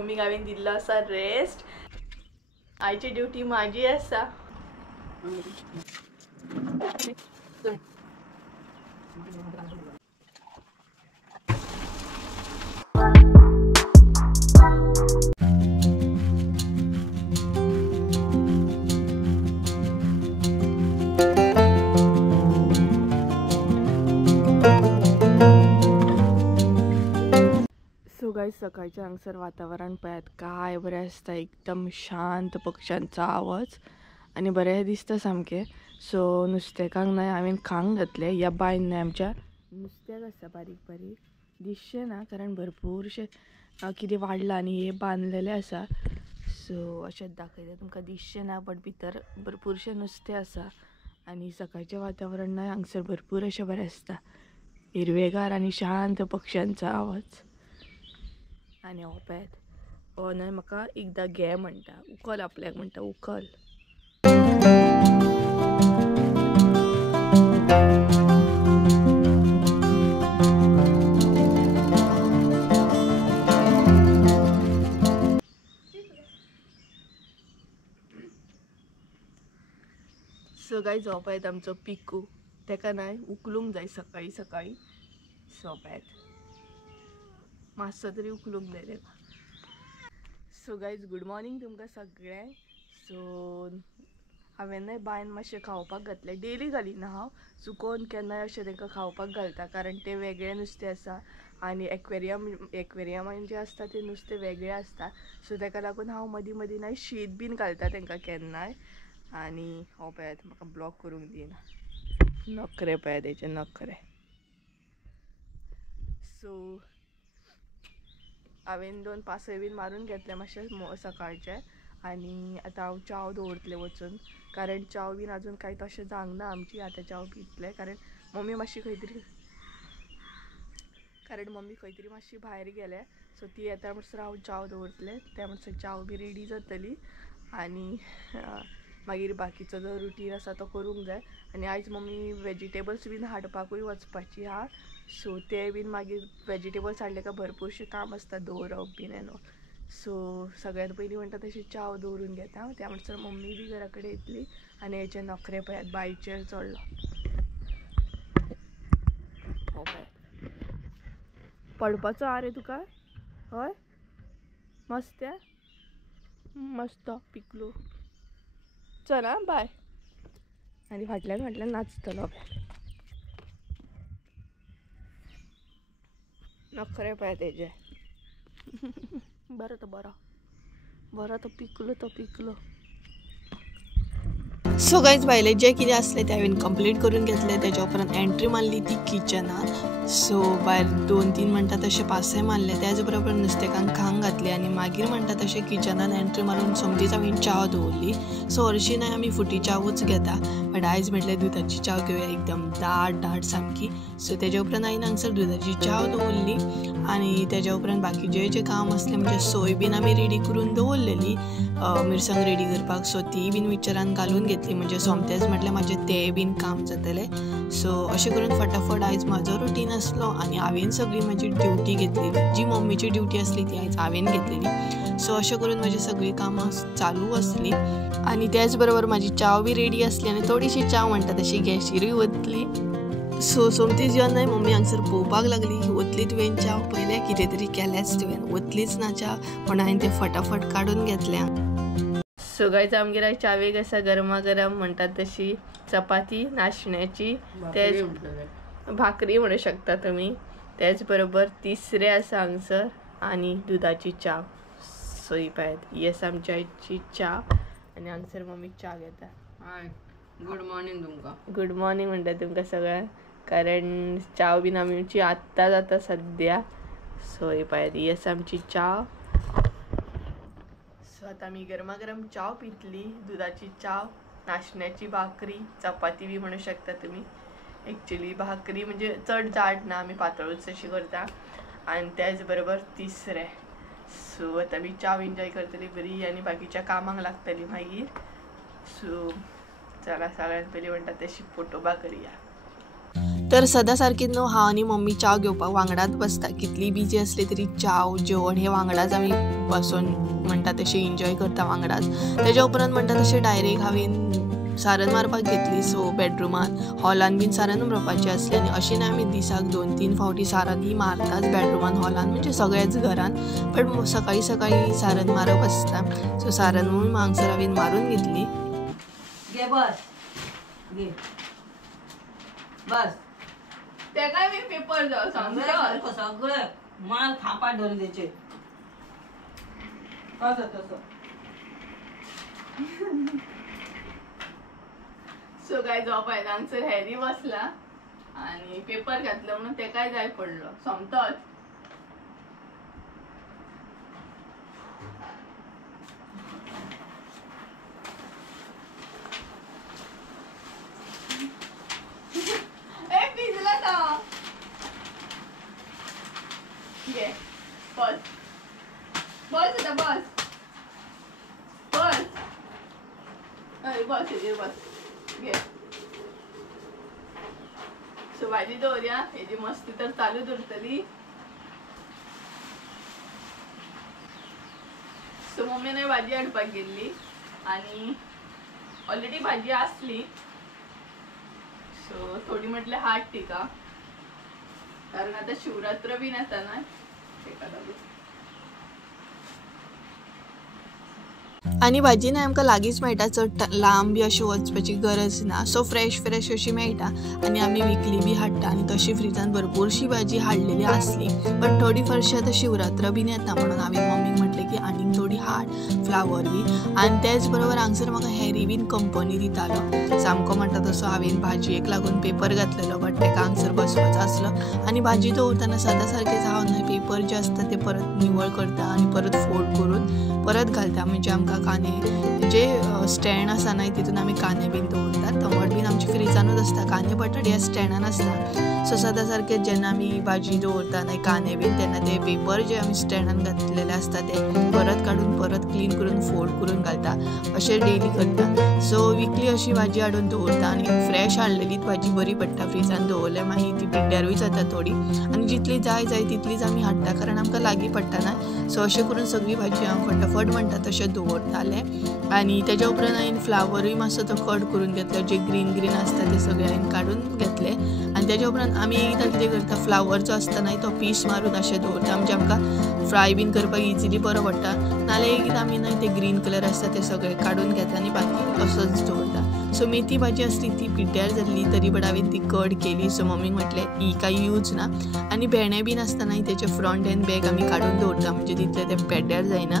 Mummy हांवें दिल्लो आसा रेस्ट. आयची ड्युटी माझी आसा. सो गाइस सकाळच्या हांगसर वातावरण पळयात काय बरें आसता. एकदम शांत पक्ष्यांचो आवाज आनी बरें दिसता सामकें. सो नुस्तेकांक न्हय हांवें खांक घातले. ह्या बांयन न्हय आमच्या नुस्तेक आसा बारीक बारीक दिसचें ना कारण भरपूरशे कितें वाडलां आनी हे बांदलेले आसा. सो अशेंच दाखयता तुमकां दिसचें ना बट भितर भरपूरशे नुस्तें आसा. आनी सकाळचें वातावरण न्हय हांगसर भरपूर अशें बरें आसता. हिरवेगार आनी शांत पक्ष्यांचो आवाज. आनी हो पळयात हो न्हय म्हाका एकदां घे म्हणटा. उखल आपल्याक म्हणटा उखल. सो गायज हो पळयात आमचो पिकू. तेका न्हय उखलूंक जाय सकाळी सकाळी. सो पळयात मातसो तरी उखलूंक जाय तेका. सो गायज गुड मॉर्निंग तुमकां सगळ्यांक. सो हांवें न्हय बायन मातशें खावपाक घातलें. डेली घालिना हांव चुकोन केन्नाय अशें तांकां खावपाक घालता कारण तें वेगळें नुस्तें आसा आनी एक्वेरियमान जें आसता तें नुस्तें वेगळें आसता. सो ताका लागून हांव मदीं मदीं न्हय शीत बीन घालता तांकां केन्नाय. आनी हो पळयात म्हाका ब्लॉक करूंक दिना. नखरे पळयात तेचे नखरे. सो हांवें 2 पासय बीन मारून घेतले मातशे सकाळचे. आनी आतां हांव चाव दवरतलें वचून कारण चाव बीन आजून कांय तशें जावंक ना आमची. आतां चाव पितलें कारण मम्मी मातशी खंय तरी मातशी भायर गेल्या. सो ती येता म्हणसर हांव चाव दवरतलें. त्या म्हणसर चाव बी रेडी जातली आनी मागीर बाकीचो जो रुटीन आसा तो करूंक जाय. आनी आयज मम्मी वेजिटेबल्स बीन हाडपाकूय वचपाची आहा. सो ते बीन मागीर वेजिटेबल्स हाडले काय भरपूरशें काम आसता दवरप बीन एनो. सो सगळ्यांत पयलीं म्हणटा तशी चाव दवरून घेता. त्या म्हणसर मम्मी बी घरा कडेन येतली. आनी हेचे नखरे पळयात बायचेर चडलो. हो पळयात पडपाचो आहा रे तुका. हय मस्त्या मस्त पिकलू. चल आं बाय. आनी फाटल्यान नाचतलो. नखरे पळय तेजे. बरो तो पिकलो. सो गायज भायले जे कितें आसलें तें हांवें कंप्लीट करून घेतलें. तेच्या उपरांत एंट्री मारली ती किचनांत. सो भायर 2-3 म्हणटा तशें पासय मारले. त्याच बरोबर नुस्तेकांक खांक घातली आनी मागीर म्हणटा तशें किचनान एंट्री मारून सोमतीच हांवें चाव दवरली. सो हरशी न्हय आमी फुटी चावूच घेता बट आयज म्हटल्यार दुदाची चाव घेवया एकदम दाट सामकी. सो तेच्या उपरांत हांवें हांगसर दुदाची चाव दवरली आनी तेच्या उपरांत बाकीचें जें काम आसलें म्हणजे सोय बीन आमी रेडी करून दवरलेली मिरसांग रेडी करपाक. सो ती बीन मिक्सरान घालून घेतली म्हणजे सोमतेच म्हटल्यार म्हाजें तें बीन काम जातलें. सो अशें करून फटाफट आयज म्हाजो रुटीन आसलो आनी हांवें सगळी म्हाजी ड्युटी घेतलेली. जी मम्मीची ड्युटी आसली ती आयज हांवें घेतलेली. सो अशें करून म्हाजी सगळीं कामां चालू आसली आनी त्याच बरोबर म्हाजी चाव बी रेडी आसली आनी थोडीशी चाव म्हणटा तशी गॅशीरूय वतली. सो सोमतीच येवन न्हय मम्मी हांगसर पळोवपाक लागली वतली तुवें चाव. पयलें कितें तरी केल्याच तुवें वतलीच ना चाव पण हांवें तें फटाफट काडून घेतलें. सो गायज आमगेर आयज चावेक आसा गरमागरम म्हणटात तशी चपाती नाशण्याची. तेच भाकरी म्हणू शकता तुमी. तेच बरोबर तिसरें आसा हांगसर आनी दुदाची चाव. सो ही पळयात ही आसा आमची आयची चाव आनी हांगसर मम्मी च्या घेता. हाय गुड मॉर्निंग तुमकां. गुड मॉर्निंग म्हणटा तुमकां सगळ्यांक कारण चाव बीन आमची आत्तां जाता सद्या. सो ही पळयात ही आसा आमची चाव. सो आतां आमी गरमागरम चाव पितली. दुदाची चाव नाशण्याची भाकरी चपाती बी म्हणू शकता तुमी. एक्चुली भाकरी म्हणजे चड जाड ना आमी पातळूच अशी करता आनी त्याच बरोबर तिसरें. सो आतां आमी चाव एन्जॉय करतली बरी आनी बाकीच्या कामांक लागतली मागीर. सो चला सगळ्यांत पयलीं म्हणटा तशी पोटोबा करया. तर सदा सारकी न्हू हांव आनी मम्मी चाव घेवपाक वांगडाच बसता. कितली बिजी असली तरी चाव जेवण हे वांगडाच आमी बसून म्हणटा तशें एन्जॉय करता वांगडाच. तेज्या उपरांत म्हणटा तशें डायरेक्ट हांवें सारन मारपाक घेतली. सो बेडरुमान हॉलान बीन सारन मारपाची आसली आनी अशें ना आमी दिसाक 2-3 फावटी सारन ही मारताच बेडरुमान हॉलान म्हणजे सगळ्याच घरान. बट सकाळी सकाळी सारन मारप आसता. सो सारन म्हणून हांगसर हांवें मारून घेतली. बस ते काय मी पेपर जाऊ सांगतो सगळे माल थापा धरून द्यायचे कसं तसं. सो काय जॉब आहे हांगसर हॅरी बसला आणि पेपर घातलं म्हणून ते काय जाय पडलो समतच. बस बस आता बस बस अरे बस हे बस घे. सो भाजी दवरया हेजी मस्ती तर चालूच उरतली. सो मम्मीने भाजी हाडपाक गेल्ली आणि ऑलरेडी भाजी असली. सो थोडी म्हटले हाट टिका कारण आता शिवरात्र बीन येता ना आणि भाजी ना आमकां लागींच मेळटा. चड लांब बी अशी वचपाची गरज ना. सो फ्रेश अशी मेळटा आनी आमी विकली बी हाडटा आनी तशी फ्रिजान भरपूरशी भाजी हाडलेली आसली. पण थोडी फारशी आतां शिवरात्र बीन येता म्हणून हांवें मम्मीक म्हटलें की आनीक थोडी हाड फ्लावर बी. आनी तेच बरोबर हांगसर म्हाका हॅरी बीन कंपनी दितालो सामको म्हणटा तसो. हांवें भाजयेक लागून पेपर घातलेलो बट तेका हांगसर बसपाचो आसलो आनी भाजी दवरतना सदां सारकें जावन पेपर जे आसता ते परत निवळ करता आनी परत फोल्ड करून परत घालता. म्हणजे आमकां कांदे जे स्टँड आसा न्हय तितून आमी कांदे बीन दवरतात. टमाट बीन आमची फ्रिजानूच आसता. कांदे बटाट ह्या स्टँडान आसता. सो सदां सारकें जेन्ना आमी भाजी दवरता न्हय कांदे बीन तेन्ना ते पेपर जे आमी स्टँडान घातलेले आसता ते परत काडून परत क्लीन करून फोल्ड करून घालता. अशें डेली करता. सो विकली अशी भाजी हाडून दवरता आनी फ्रेश हाडलेलीच भाजी बरी पडटा. फ्रिजान दवरले मागीर ती पिड्ड्यारूय जाता थोडी आनी जितली जाय तितलीच आमी हाडटा कारण आमकां लागीं पडटा ना. सो अशें करून सगळी भाजी हांव फटाफट म्हणटा तशें दवरतालें. आनी तेज्या उपरांत हांवें फ्लावरूय मातसो तो कट करून घेतलो. जे ग्रीन आसता ते सगळे हांवें काडून घेतले आनी तेज्या उपरांत आमी एकदां कितें करता फ्लावर जो आसता न्हय तो पीस मारून अशें दवरता म्हणजे आमकां फ्राय बीन करपाक इजिली बरो पडटा. नाल्यार एकदां आमी न्हय ते ग्रीन कलर आसता ते सगळे काडून घेता आनी बाकी असोच दवरता. सो मेथी भाजी आसली ती पिड्ड्यार जाल्ली तरी बट हांवें ती कट केली. सो मम्मीक म्हटलें ही काही यूज ना. आनी भेंडे बीन आसता न्हय तेचे फ्रंट एंड बॅक आमी काडून दवरता म्हणजे तितले ते पेड्ड्यार जायना.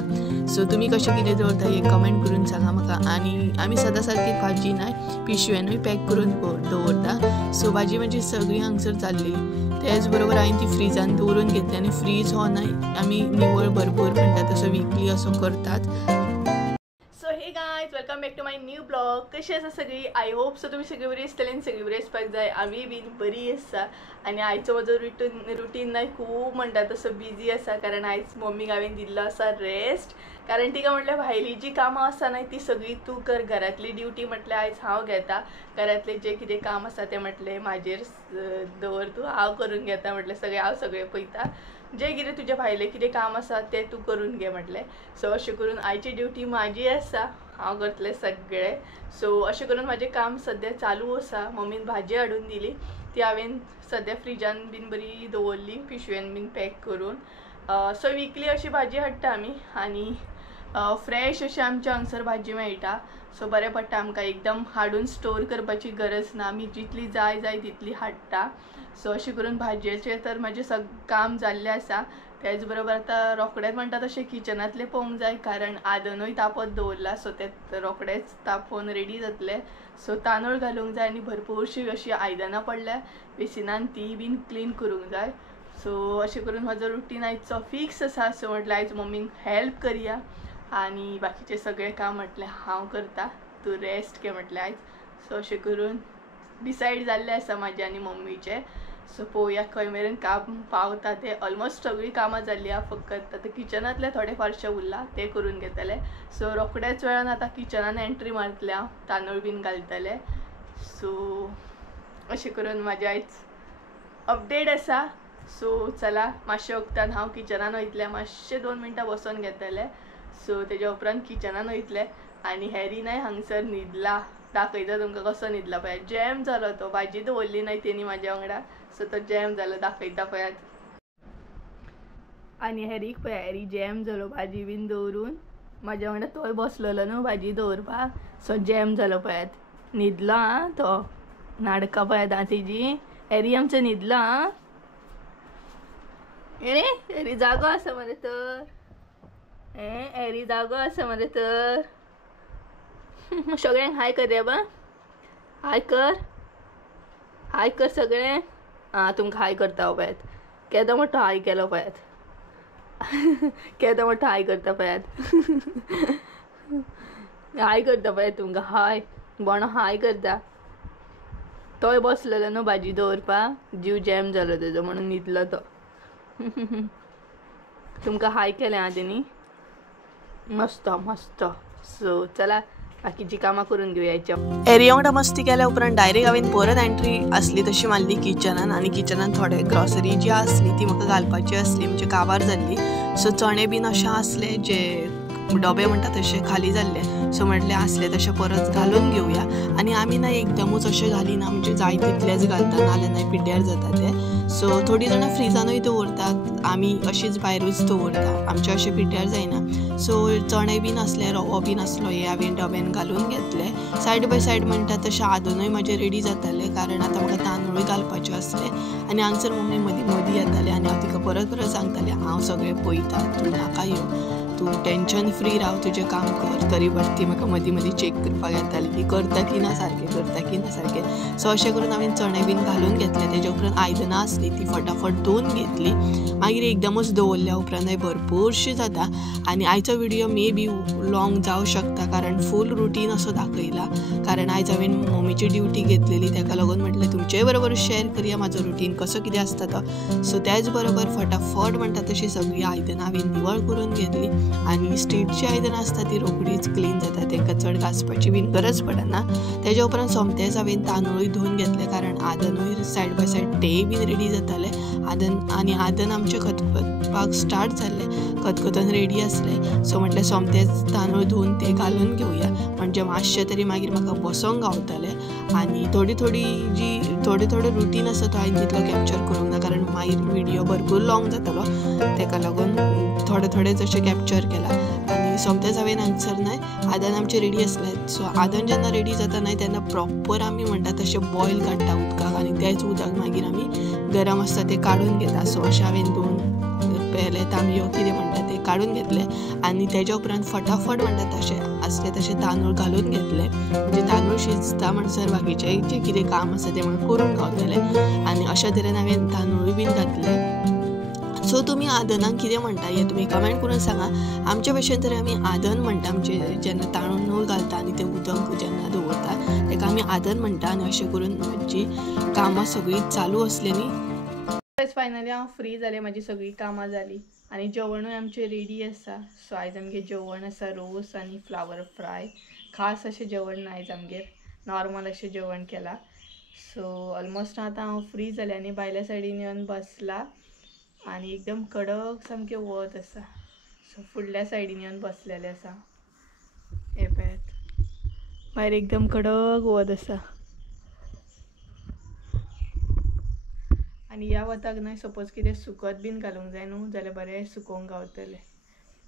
सो तुमी कशें कितें दवरता हे कमेंट करून सांगा म्हाका. आनी आमी सदां सारकी भाजी न्हय पिशव्यानूय पॅक करून दवरता. सो भाजी म्हजी सगळी हांगसर जाल्ली. तेच बरोबर हांवें ती फ्रिजान दवरून घेतली आनी फ्रीज हो न्हय आमी निवळ भरपूर म्हणटा तसो विकली असो करतात. हे guys welcome back to my new blog. कशी आसा सगळी? आय होप सो तुमी सगळी बरी आसतली आनी सगळी बरी आसपाक जाय. आमी बीन बरी आसा आनी आयचो म्हजो रुटीन न्हय खूब म्हणटा तसो बिजी आसा कारण आयज मम्मीक हांवें दिल्लो आसा रेस्ट. कारण तिका म्हटल्यार भायली जी कामां आसा न्हय ती सगळी तूं कर. घरातली ड्युटी म्हटल्यार आयज हांव घेता. घरातले जे कितें काम आसा तें म्हटलें म्हाजेर दवर तूं हांव करून घेता. म्हटलें हांव सगळें पळयता. जे कितें तुजें भायलें कितें काम आसा तें तूं करून घे म्हटलें. सो अशें करून आयची ड्युटी म्हाजी आसा हांव करतलें सगळें. सो अशें करून म्हाजें काम सद्या चालू आसा. मम्मीन भाजी हाडून दिली ती हांवें सद्या फ्रिजान बीन बरी दवरली पिशवेन बीन पॅक करून. सो विकली अशी भाजी हाडटा आमी आनी फ्रेश अशी आमच्या हांगसर भाजी मेळटा. सो बरें पडटा आमकां एकदम हाडून स्टोर करपाची गरज ना. आमी जितली जाय तितली हाडटा. सो अशें करून भाजयेचें तर म्हाजें काम जाल्लें आसा. त्याच बरोबर आतां रोखडेंच म्हणटा तशें किचनांतलें पळोवंक जाय कारण आदनूय तापत दवरला. सो ते रोखडेंच तापोवन रेडी जातले. सो तांदूळ घालूंक जाय आनी भरपूरशीं अशीं आयदनां पडल्या बेसिनान ती बीन क्लीन करूंक जाय. सो अशें करून म्हजो रुटीन आयचो फिक्स आसा. सो म्हटल्यार आयज मम्मीक हेल्प करया आनी बाकीचें सगळें काम म्हटल्यार हांव करता. तूं रेस्ट घे म्हटल्यार आयज. सो अशें करून डिसायड जाल्लें आसा म्हाजें आनी मम्मीचें. सो पळोवया खंय मेरेन काम पावता ते. ऑलमोस्ट सगळीं कामां जाल्ली आहा. फकत आतां किचनांतले थोडे फारशे उरला ते करून घेतले. सो रोखडेच वेळान आतां किचनान एंट्री मारतलें हांव तांदूळ बीन घालतलें. सो अशें करून म्हाजें आयज अपडेट आसा. सो चला मातशें वक्तान हांव किचनान वयतलें, मातशें 2 मिनटां बसून घेतलें. सो तेज्या उपरांत किचनान वयतलें आनी हॅरी नाय हांगसर न्हिदला. दाखयता तुमकां कसो न्हिदला पळय. जॅम जालो तो, भाजी दवरली नाय तेणी म्हाज्या वांगडा, सो तो जॅम जालो दाखयता पळयात. आनी हॅरीक पळय, हॅरी जॅम जालो भाजी बीन दवरून म्हाज्या वांगडा तोय बसलेलो न्हू भाजी दवरपाक, सो जॅम जालो पळयात. न्हिदलो आं तो, नाटकां पळयात आं तेजी. हॅरी आमचो न्हिदलो आं. हॅरी जागो आसा मरे तर. हॅरी जागो आसा मरे तर. सगळ्यांक हाय कर रे बा, हाय कर, हाय कर सगळें. आं तुमकां हाय करता हांव पळयात. केदो मोठो हाय केलो पळयात. केदो मोठो हाय करता पळयात. हाय करता पळयात तुमकां, हाय बोणो हाय करता. तोय बसलेलो न्हू भाजी दवरपाक, जीव जॅम जालो तेजो म्हणून न्हिदलो तो. तुमकां हाय केलें आं तेणी. मस्त मस्त. सो चला बाकीची कामां करून घेवया. हॅरी वांगडा मस्ती केल्या उपरांत डायरेक्ट हांवें परत एंट्री असली तशी मारली किचनान. आनी किचनान थोडे ग्रॉसरी जी आसली ती म्हाका घालपाची आसली, म्हणजे काबार जाल्ली. सो चणे बीन अशें आसले जे डबे म्हणटा तशे खाली जाल्ले. सो म्हटलें आसले तशें परत घालून घेवया. आनी आमी ना एकदमूच अशें घालिना, म्हणजे जाय तितलेच घालता, नाल्यार नाय पिड्ड्यार जाता ते. सो थोडी जाणां फ्रिजानूय दवरतात, आमी अशीच भायरूच दवरता, आमचे अशें पिड्ड्यार जायना. सो चणे बीन आसले, रवो बीन आसलो, हे हांवें डब्यान घालून घेतले. सायड बाय सायड म्हणटा तशें आदनूय म्हाजें रेडी जातालें, कारण आतां म्हाका तांदूळूय घालपाचे आसले. आनी हांगसर मम्मी मदीं मदीं येतालें आनी हांव तिका परत परत सांगतालें हांव सगळें पळयता, तूं नाका येवं, तूं टेंशन फ्री राव, तुजें काम कर. तरी बट ती म्हाका मदीं मदीं चॅक करपाक येताली की करता की ना सारकें, करता की ना सारकें. सो अशें करून हांवें चणे बीन घालून घेतले. तेज्या उपरांत आयदनां आसली ती फटाफट धुवन घेतली. मागीर एकदमूच दवरल्या उपरांत भरपूरशी जाता. आनी आयचो व्हिडियो मे बी लॉंग जावं शकता, कारण फूल रुटीन असो दाखयला. कारण आयज हांवें मम्मीची ड्युटी घेतलेली, ताका लागून म्हटलें तुमचे बरोबर शेअर करुया म्हाजो रुटीन कसो कितें आसता तो. सो त्याच बरोबर फटाफट म्हणटा तशी सगळीं आयदनां हांवें निवळ करून घेतली. आनी स्टीलची आयदनां आसता ती रोखडीच क्लीन जाता, तांकां चड घासपाची बीन गरज पडना. तेज्या उपरांत सोमतेच हांवें तांदूळूय धुवन घेतले, कारण आदनूय सायड बाय सायड तेय बीन रेडी जाताले. आनी आदन आमचें खतखतपाक स्टार्ट जाल्लें, खतखतून रेडी आसलें. सो म्हटलें सोमतेच तांदूळ धुवन ते घालून घेवया, म्हणजे मातशें तरी मागीर म्हाका बसोंक गावतलें. आनी थोडी थोडो रुटीन आसा तो हांवें तितलो कॅप्चर करूंक ना, कारण मागीर व्हिडियो भरपूर लॉंग जातालो, ताका लागून थोडेच अशें कॅप्चर केला. आनी सोमतेच हांवें हांगसर न्हय आदन आमचे रेडी आसले. सो आदन जेन्ना रेडी जाता न्हय तेन्ना प्रॉपर आमी म्हणटा तशें बॉयल काडटा उदकाक, आनी तेच उदक मागीर आमी गरम आसता तें काडून घेता. सो अशें हांवें 2 पेले तांबयो कितें म्हणटा ते काडून घेतले. आनी तेज्या उपरांत फटाफट म्हणटा तशें आसले तशें तांदूळ घालून घेतले, म्हणजे तांदूळ शिजता म्हणसर बाकीचें जें कितें काम आसा तें म्हाका करूंक गावतलें. आनी अशा तरेन हांवें तांदूळ बीन घातले. सो तुमी आदनाक कितें म्हणटा हें तुमी कमेंट करून सांगा. आमच्या भशेन तरी आमी आदन म्हणटा, आमचे जेन्ना तांदूळ घालता आनी तें उदक जेन्ना दवरता ताका आमी आदन म्हणटा. आनी अशें करून म्हजी कामां सगळीं चालू आसली न्ही. फायनली हांव फ्री जालें, म्हाजी सगळीं कामां जालीं आनी जेवणूय आमचें रेडी आसा. सो आयज आमगे जेवण आसा रोस आनी फ्लावर फ्राय. खास अशें जेवण ना आयज आमगेर, नॉर्मल अशें जेवण केलां. सो ऑलमोस्ट आतां हांव फ्री जालें आनी भायल्या सायडीन येवन बसलां आनी एकदम कडक सामकें वत आसा. सो फुडल्या सायडीन येवन बसलेलें आसा. हे पळयात, भायर एकदम कडक वत आसा. आनी ह्या वताक न्हय सपोज कितें सुकत बीन घालूंक जाय न्हू जाल्यार बरें सुकोवंक गावतलें.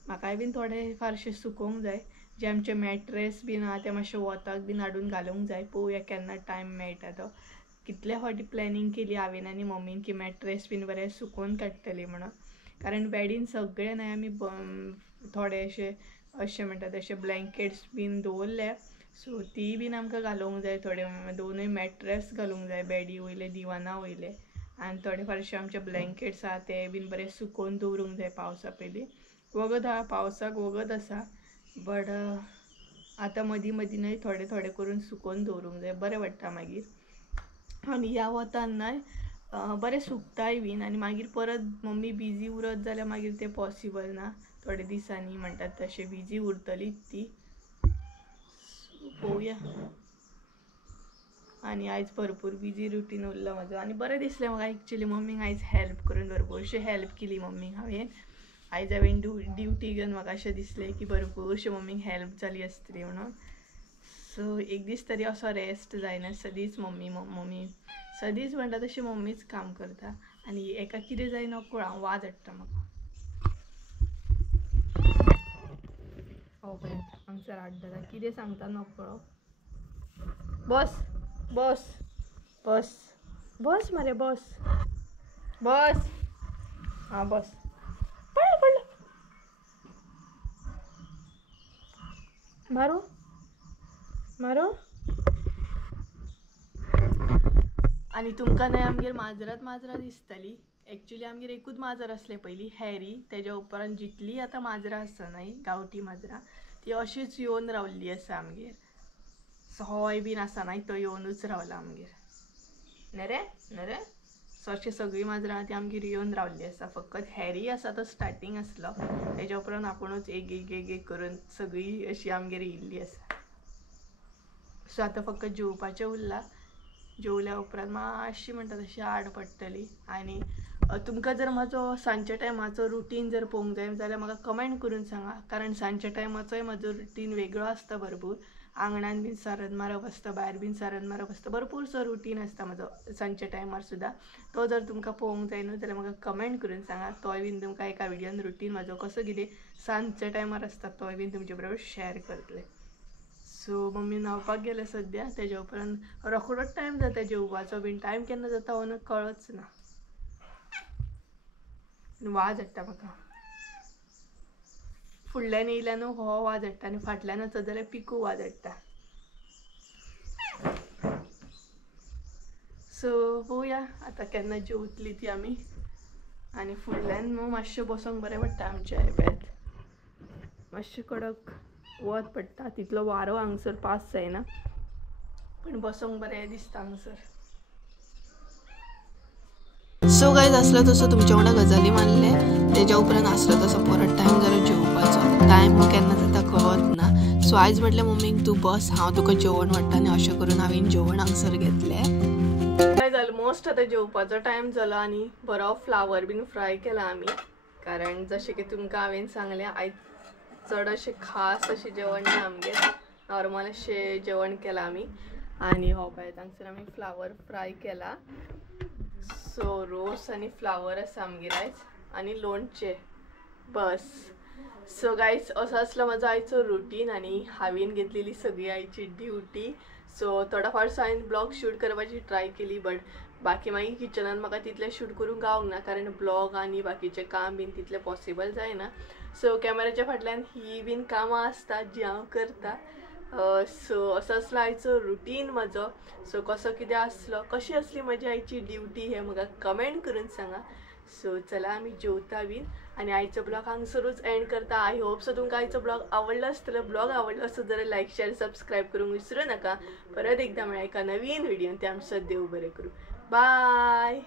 म्हाकाय बीन थोडे फारशे सुकोवंक जाय, जे आमचे मॅट्रेस बीन आहा ते मातशे वताक बीन हाडून घालूंक जाय. पळोवया केन्ना टायम मेळटा तो. कितले फावटी प्लॅनिंग केली हांवें आनी मम्मीन की मॅट्रेस बीन बरें सुकोवन काडटली म्हणून, कारण बॅडीन सगळे न्हय आमी थोडे अशें म्हणटा तशें ब्लँकेट्स बीन दवरले. सो ती बीन आमकां घालूंक जाय. थोडे 2 मॅट्रेस घालूंक जाय बॅडी वयले, दिवाना वयले. आनी थोडे फारशे आमचे ब्लँकेट्स आहा ते बीन बरें सुकोवन दवरूंक जाय पावसा पयलीं. वगत आहा, पावसाक वगत आसा, बट आतां मदीं न्हय थोडे करून सुकोवन दवरूंक जाय, बरें पडटा मागीर. आनी ह्या वतान न्हय बरें सुकताय बीन. आनी मागीर परत मम्मी बिजी उरत जाल्यार मागीर तें पॉसिबल ना. थोडे दिसांनी म्हणटात तशें बिजी उरतलीच ती. पळोवया. आणि आयज भरपूर बिजी रुटीन उरलं माझं आणि बरें दिसलें म्हाका एक्चुली मम्मीक आयज हेल्प करून भरपूरशी हेल्प केली मम्मीक हांवें आयज हांवें ड्युटी घेवन म्हाका अशें दिसलें की भरपूरशी मम्मीक हेल्प जाली आसतली म्हणून सो एक दीस तरी असो रेस्ट जायना सदींच मम्मी सदींच म्हणटा तशी मम्मीच काम करता आनी एका कितें जाय नकळो हांव वाज हाडटा म्हाका हांगसर हाडटा कितें सांगता नकळो बस बस बस बस मरे बस बस हाँ बस पडलं पडलं मारो मारो आणि तुमकां न्हय आमगेर माजरां दिसतली एक्चुली आमगेर एकूच माजर असले पयलीं हॅरी तेज्या उपरांत जितली आतां माजरां आसा न्हय गांवठी माजरां ती अशीच येवन रावल्ली आसा आमगेर होय बीन आसा न्हय तो येवनूच रावला आमगेर नरे सो अशी सगळीं माजरां ती आमगेर येवन रावल्ली आसा फकत हॅरी आसा तो स्टार्टींग आसलो तेज्या उपरांत आपुणूच एक करून सगळीं अशी आमगेर येयल्ली आसा सो आतां फकत जेवपाचें उरलां जेवल्या उपरांत मातशी म्हणटा तशी आड पडटली आनी तुमकां जर म्हाजो सांजच्या टायमाचो रुटीन जर पळोवंक जाय जाल्यार म्हाका कमेंट करून सांगा कारण सांजच्या टायमाचोय म्हाजो रुटीन वेगळो आसता भरपूर आंगणान बीन सारन मारप आसता भायर बीन सारन मारप आसता भरपूरसो रुटीन आसता म्हाजो सांजच्या टायमार सुद्दां तो जर तुमकां पळोवंक जाय न्हू जाल्यार म्हाका कमेंट करून सांगा तोय बीन तुमकां एका व्हिडियोन रुटीन म्हाजो कसो कितें सांजच्या टायमार आसता तोय बीन तुमचे बरोबर शेअर करतलें सो मम्मी न्हांवपाक गेले सद्या तेज्या उपरांत रोखडोच टायम जाता जेवपाचो बीन टायम केन्ना जाता हो कळच ना वाज हाडटा म्हाका फुडल्यान येयल्यान हो वाज हाडटा आनी फाटल्यान वचत जाल्यार पिकू वाज हाडटा सो पळोवया आतां केन्ना जेवतली ती आमी आनी फुडल्यान न्हू मातशें बसोंक बरें पडटा आमच्या हेप्यात मातशें कडक वत पडटा तितलो वारो हांगसर पास जायना पण बसोंक बरें दिसता हांगसर सो गायज असलो तसो तुमच्या वांगडा गजाली मारले तेज्या उपरांत असलो तसो परत टायम जालो जेवपाचो टायम केन्ना जाता कळत ना सो आयज म्हटलें मम्मीक तूं बस हांव तुका जेवण वाडटा आनी अशें करून हांवें जेवण हांगसर घेतलें गायज ऑलमोस्ट आतां जेवपाचो टायम जालो आनी बरो फ्लावर बीन फ्राय केला आमी कारण जशें की तुमकां हांवें सांगलें आयज चड अशें खास अशें जेवण ना आमगेर नॉर्मल अशें जेवण केलां आमी आनी हो पळय हांगसर आमी फ्लावर फ्राय केला सो रोस आनी फ्लावर आसा आमगेर आयज आनी लोणचें बस सो गायज असो आसलो म्हाजो आयचो रुटीन आनी हांवें घेतलेली सगळी आयची ड्युटी सो थोडा फारसो हांवें ब्लॉग शूट करपाची ट्राय केली बट बाकी मागीर किचनान म्हाका तितलें शूट करूंक गावंक ना कारण ब्लॉग आनी बाकीचें काम बीन तितलें पॉसिबल जायना सो कॅमेराच्या फाटल्यान ही बीन कामां आसतात जी हांव करता सो असो आसलो आयचो रुटीन म्हाजो सो कसो कितें आसलो कशी असली म्हाजी आयची ड्युटी हें म्हाका कमेंट करून सांगा सो चला आमी जेवता बीन आनी आयचो ब्लॉग हांगसरूच एंड करता आय होप सो तुमकां आयचो ब्लॉग आवडलो आसतलो ब्लॉग आवडलो आसत जाल्यार लायक शेअर सबस्क्राईब करूंक विसरूं नाका परत एकदा मेळ्या एका नवीन व्हिडियोन ते आमचो देव बरें करूं बाय